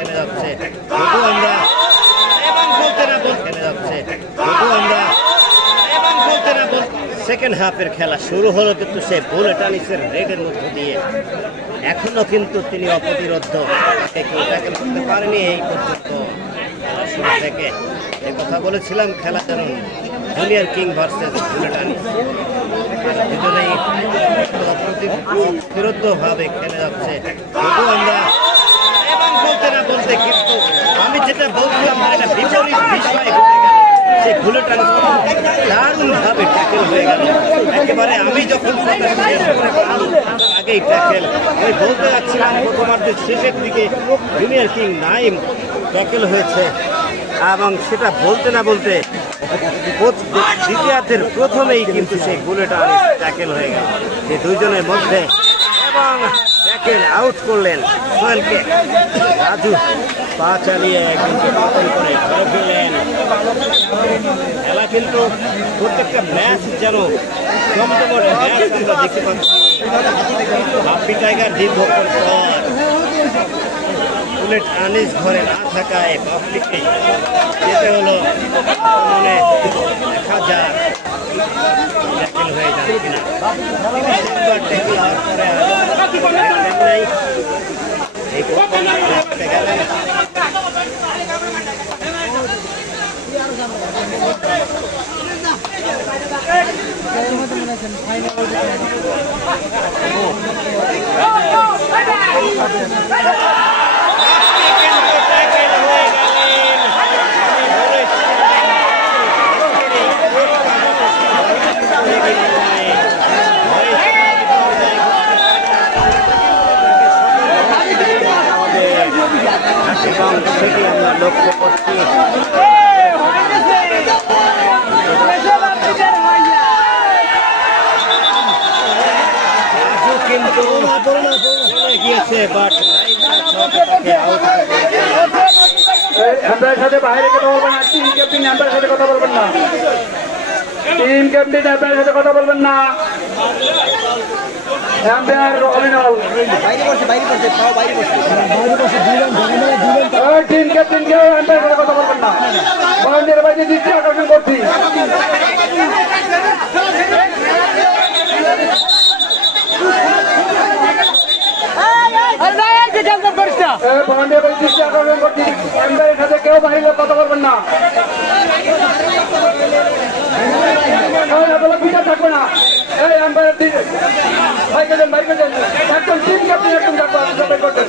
খেলে যাচ্ছে। এবং খেলে যাচ্ছে। এবং সেকেন্ড হাফের খেলা শুরু হলো কিন্তু সে বুলেট আনিসের রেডের মধ্য দিয়ে। এখনও কিন্তু তিনি অপ্রতিরোধ। পারেনি এই পর্যন্ত। খেলা শুরু থেকে এই কথা বলেছিলাম খেলা যেন junior king versus bullet Anis দুজনেই অপ্রতিরোধ ভাবে খেলে যাচ্ছে। আমরা বলতে না বলতে, কিন্তু আমি যেটা বলছিলাম এটা বিপরীত বিষয় ঘটে গেল। সে বুলেট দারুণ ভাবে ট্যাকেল হয়ে গেল। একেবারে আমি যখন আগেই ট্যাকেল আমি বলতে যাচ্ছিলাম, প্রথমার্ধের শেষের দিকে জুনিয়র কিং নাইম ট্যাকেল হয়েছে। এবং সেটা বলতে না বলতে দ্বিতীয়ার্ধের প্রথমেই কিন্তু সেই বুলেট ট্যাকেল হয়ে গেল। যে দুইজনের মধ্যে এবং ট্যাকেল আউট করলেন সোহেলকে। রাজু পা চালিয়ে একজনকে পতন করে ধরে ফেললেন। খেলা কিন্তু প্রত্যেকটা ম্যাচ যেন জমজমট ম্যাচ আমরা দেখতে পাচ্ছি। হাফি টাইগার দীর্ঘক্ষণ পর বুলেট আনিস ঘরে না থাকায় পাবলিককে যেতে হলো। মনে দেখা যাক। হয়ে যাবে কিনা। পরে আর ট্যাকেল নাই এই প্রথম দেখতে গেলেন কিন্তু ট্যাকেল হয়ে গেলেন এবং সেটি আমরা লক্ষ্য করছি কিন্তু চলে সাথে বাইরে কথা বলবেন না টিম ক্যাপ্টেন এম্পায়ার সাথে কথা বলবেন না এম্পায়ার সাথে কথা বলবেন না। এম্পায়ার অভিনব টিম ক্যাপ্টেন কেউ এম্পায়ার সাথে কথা বলবেন না। বাউন্ডারি বাইরে দৃষ্টি আকর্ষণ করছি। বাউন্ডারি বাইরে দৃষ্টি আকর্ষণ করছি। কেউ বাইরে কথা বলবেন না। বিচার থাকবে না। এই এম্পায়ার বাইকে যান বাইকে যান একজন টিম ক্যাপ্টেন একজন থাকবে করতেন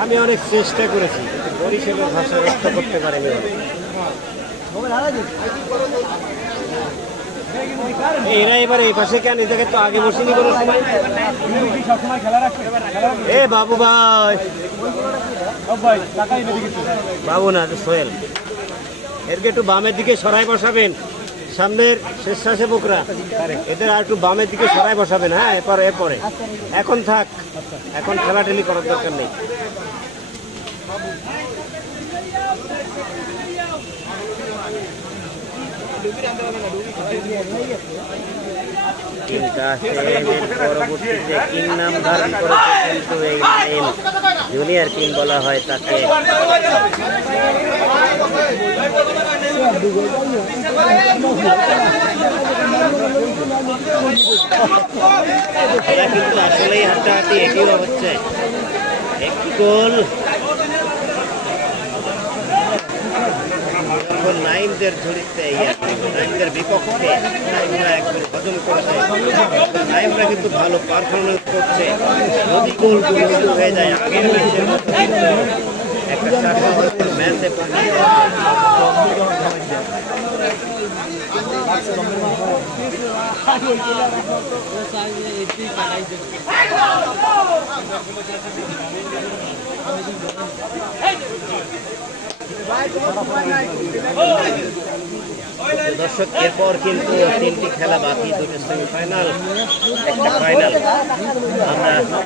আমি অনেক চেষ্টা করেছি বরিশালের ভাষা ব্যক্ত করতে পারিনি এরা এবার এই পাশে কেন? জায়গায় তো আগে বসিনি কোনো সময়। এ বাবু ভাই। বাবু না সোহেল। এরকে একটু বামের দিকে সরাই বসাবেন। সামনের স্বেচ্ছাসেবকরা। এদের আর একটু বামের দিকে সরাই বসাবেন হ্যাঁ? এরপরে এরপরে। এখন থাক। এখন ঠেলাঠেলি করার দরকার নেই। পরবর্তীতে কিং নাম জুনিয়র কিং বলা হয় তাকে কিন্তু আসলেই হাঁটাহাঁটি এটিও হচ্ছে একটি গোল। নাইমদের ঝুড়িতে নাইমদের বিপক্ষে নাইমরা একদম হজম করছে। নাইমরা কিন্তু ভালো পারফরমেন্স করছে। যদি গোল হয়ে যায়, আগের ম্যাচের একটা ম্যাচে দর্শক এরপর কিন্তু তিনটি খেলা বাকি দুটো সেমিফাইনাল একটা ফাইনাল আমরা